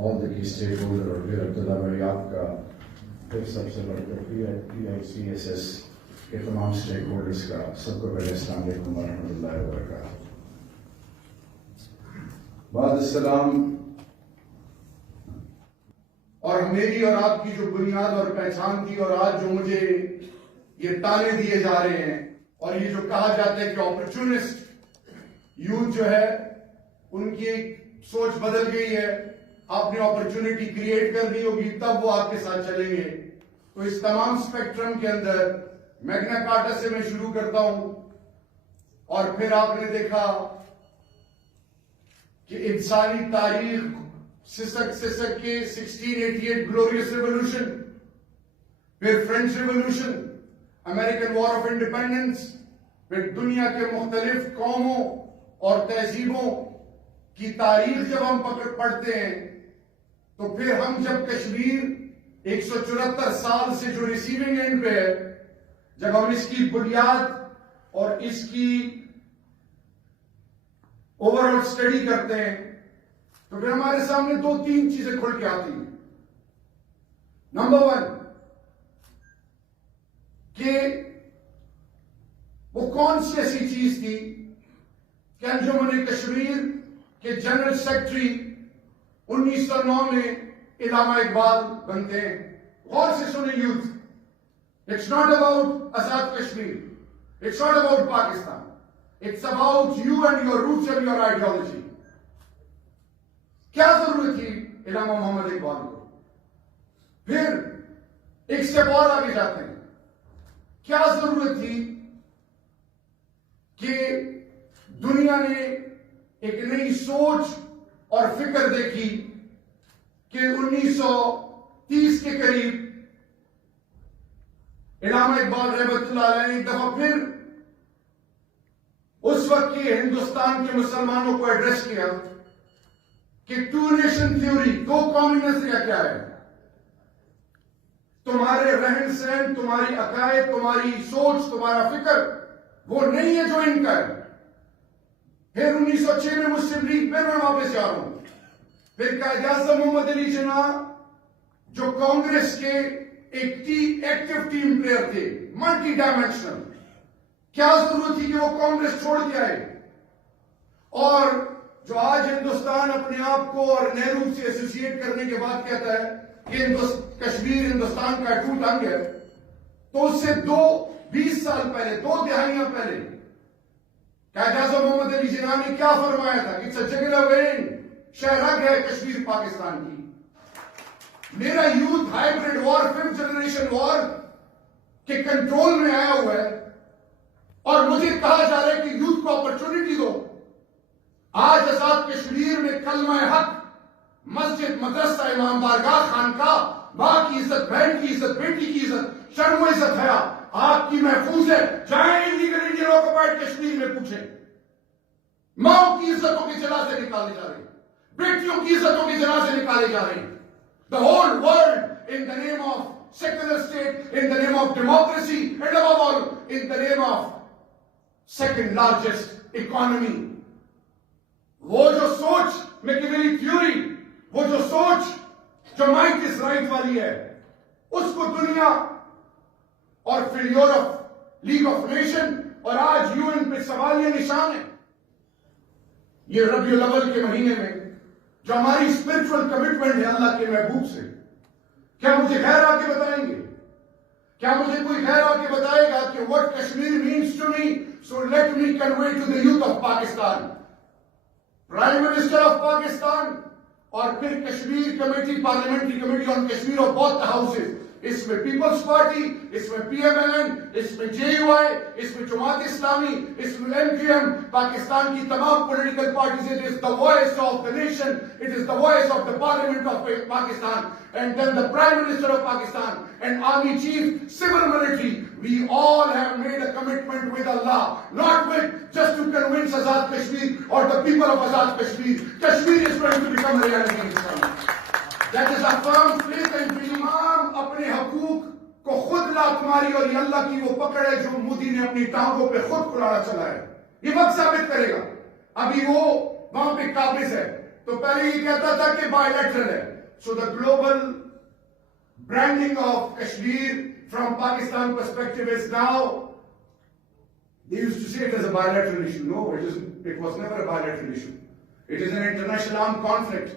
all the key stakeholders اور پھر عبداللہ بھائی آپ کا پھر سب سے بڑھ کر PICSS کے تمام اسٹیک ہولڈرس کا سب کو پہلے السلام علیکم ورحمۃ اللہ وبرکاتہ. بعد السلام. اور میری اور آپ کی جو بنیاد اور پہچان تھی اور آج جو مجھے یہ تانے دیے جا رہے ہیں اور یہ جو کہا جاتا ہے کہ اپرچونسٹ یوتھ جو ہے ان کی ایک سوچ بدل گئی ہے, آپ نے اپرچونٹی کریٹ کر دی ہوگی تب وہ آپ کے ساتھ چلیں گے. تو اس تمام اسپیکٹرم کے اندر میگنا کارٹا سے میں شروع کرتا ہوں اور پھر آپ نے دیکھا کہ انسانی تاریخ سسک کے 1688 گلوریس ریولوشن, پھر French revolution, American war of independence, پھر دنیا کے مختلف قوموں اور تہذیبوں کی تاریخ جب ہم پڑھتے ہیں تو پھر ہم جب کشمیر 174 سال سے جو ریسیونگ اینڈ پہ ہے, جب ہم اس کی بنیاد اور اس کی اوور آل اسٹڈی کرتے ہیں تو پھر ہمارے سامنے 2-3 چیزیں کھل کے آتی ہیں. نمبر 1 کہ وہ کون سی ایسی چیز تھی کہ انجمن کشمیر کے جنرل سیکرٹری 1909 میں علامہ اقبال بنتے ہیں. غور سے سنیں youth, it's not about Azad Kashmir, it's not about Pakistan, it's about you and your roots and your ideology. کیا ضرورت تھی علامہ محمد اقبال کو؟ پھر ایک سٹیپ اور آگے جاتے ہیں, کیا ضرورت تھی کہ دنیا نے ایک نئی سوچ اور فکر دیکھی کہ 1930 کے قریب علامہ اقبال رحمۃ اللہ علیہ نے ایک دفعہ پھر اس وقت کے ہندوستان کے مسلمانوں کو ایڈریس کیا کہ 2 نیشن تھیوری, 2 قومی نظریہ کیا ہے؟ تمہارے رہن سہن, تمہاری عقائد, تمہاری سوچ, تمہارا فکر وہ نہیں ہے جو ان کا ہے. پھر 1906 میں مسلم لیگ, پھر میں واپس جا رہا ہوں, پھر قائد اعظم محمد علی جناح جو کانگریس کے ایک ایکٹیو ٹیم پلیئر تھے, ملٹی ڈائمینشنل, کیا ضرورت تھی کہ وہ کانگریس چھوڑ کے آئے؟ اور جو آج ہندوستان اپنے آپ کو اور نہرو سے ایسوسیٹ کرنے کے بعد کہتا ہے کہ کشمیر ہندوستان کا اٹوٹ انگ ہے, تو اس سے 20 سال پہلے, 2 دہائیاں پہلے قائد اعظم محمد علی جناح نے کیا فرمایا تھا کہ جگلا وین شہرگ ہے کشمیر پاکستان کی. میرا یوتھ ہائیبریڈ وار, 5th جنریشن وار کے کنٹرول میں آیا ہوا ہے اور مجھے کہا جا رہا ہے کہ یوتھ کو اپرچونٹی دو. آج آزاد کشمیر میں کلمہ حق, مسجد, مدرسہ, امام بارگاہ, خانقاہ, ماں کی عزت, بہن کی عزت, بیٹی کی عزت, شرم و عزت حیا آپ کی محفوظ ہے. جائیں انلیگل انڈین آکوپائڈ کشمیر میں پوچھیں, ماں کی عزتوں کے جنازے نکالے جا رہے ہیں, بیٹیوں کی عزتوں کے جنازے نکالے جا رہے ہیں. The whole world in the name of secular state, in the name of democracy, and above all in the name of second largest economy. وہ جو سوچ میکیاویلی تھیوری, وہ جو سوچ جو مائٹ از رائٹ والی ہے, اس کو دنیا اور پھر یورپ, لیگ آف نیشن اور آج UN پہ سوالیہ نشان ہے. یہ ربیع الاول کے مہینے میں جو ہماری اسپرچول کمٹمنٹ ہے اللہ کے محبوب سے, کیا مجھے غیر آ کے بتائیں گے؟ کیا مجھے کوئی غیر آ کے بتائے گا کہ what Kashmir means to me, so let me convey to the youth of Pakistan. Prime minister of Pakistan اور پھر Kashmir committee, parliamentary committee on Kashmir of both houses, اس میں پیپلز پارٹی, اس میں PMLN, اس میں JUI, اس میں جماعت اسلامی, اس میں MQM, پاکستان کی تمام political parties. It is the voice of the nation, it is the voice of the Parliament of Pakistan, and then the Prime Minister of Pakistan and Army Chief, Civil Military. We all have made a commitment with Allah, not with just to convince Azad Kashmir or the people of Azad Kashmir. Kashmir is going to become a reality in Islam. That is a firm faith and belief. اپنے حقوق کو خود لا تمہاری, اور یہ اللہ کی وہ پکڑ ہے جو مودی نے اپنی ٹانگوں پہ خود کلاڑا چلا ہے. یہ وقت ثابت کرے گا. ابھی وہ وہاں پہ قابض ہے تو پہلے یہ کہتا تھا کہ بائیلیٹرل ہے, So the global branding of Kashmir from Pakistan perspective is now, they used to say it as a bilateral issue. No, it isn't. It was never a bilateral issue. It is an international armed conflict.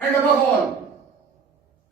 And above all,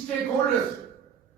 stakeholders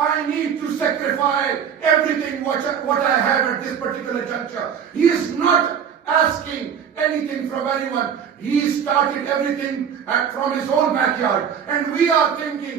I need to sacrifice everything what I have at this particular juncture. He is not asking anything from anyone. He started everything from his own backyard. And we are thinking,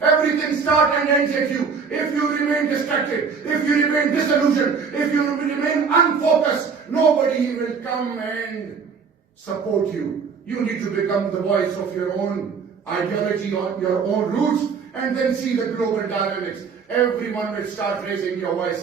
Everything starts and ends at you. If you remain distracted, if you remain disillusioned, if you remain unfocused, nobody will come and support you. You need to become the voice of your own ideology, or your own roots, and then see the global dynamics. Everyone will start raising your voice.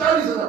40,000,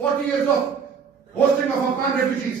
40 years of hosting of Afghan refugees.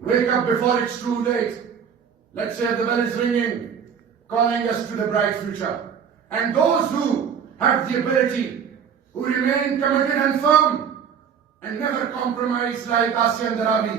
Wake up before it's too late. Let's say the bell is ringing, calling us to the bright future. And those who have the ability, who remain committed and firm and never compromise like Asian Darabi,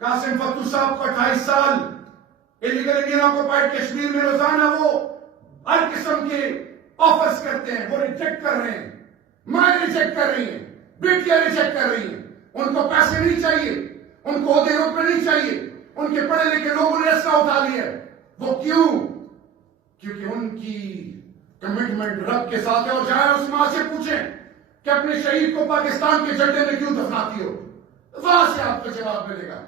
Qasim فتو صاحب کو 28 سال illegal Indian occupied Kashmir میں روزانہ وہ ہر قسم کے offers کرتے ہیں، وہ ریجیکٹ کر رہے ہیں، مائیں ریجیکٹ کر رہی ہیں، بیٹیاں ریجیکٹ کر رہی ہیں. ان کو پیسے نہیں چاہیے، ان کو عہدے رتبے نہیں چاہیے. ان کے پڑھے لکھے لوگوں نے ایسا اٹھا لیا. وہ کیوں؟ کیونکہ ان کی کمٹمنٹ رب کے ساتھ ہے. اور جائے اس ماں سے پوچھیں کہ اپنے شہید کو پاکستان کے جھنڈے میں کیوں دفناتی ہو، وہاں سے آپ کو جواب ملے گا.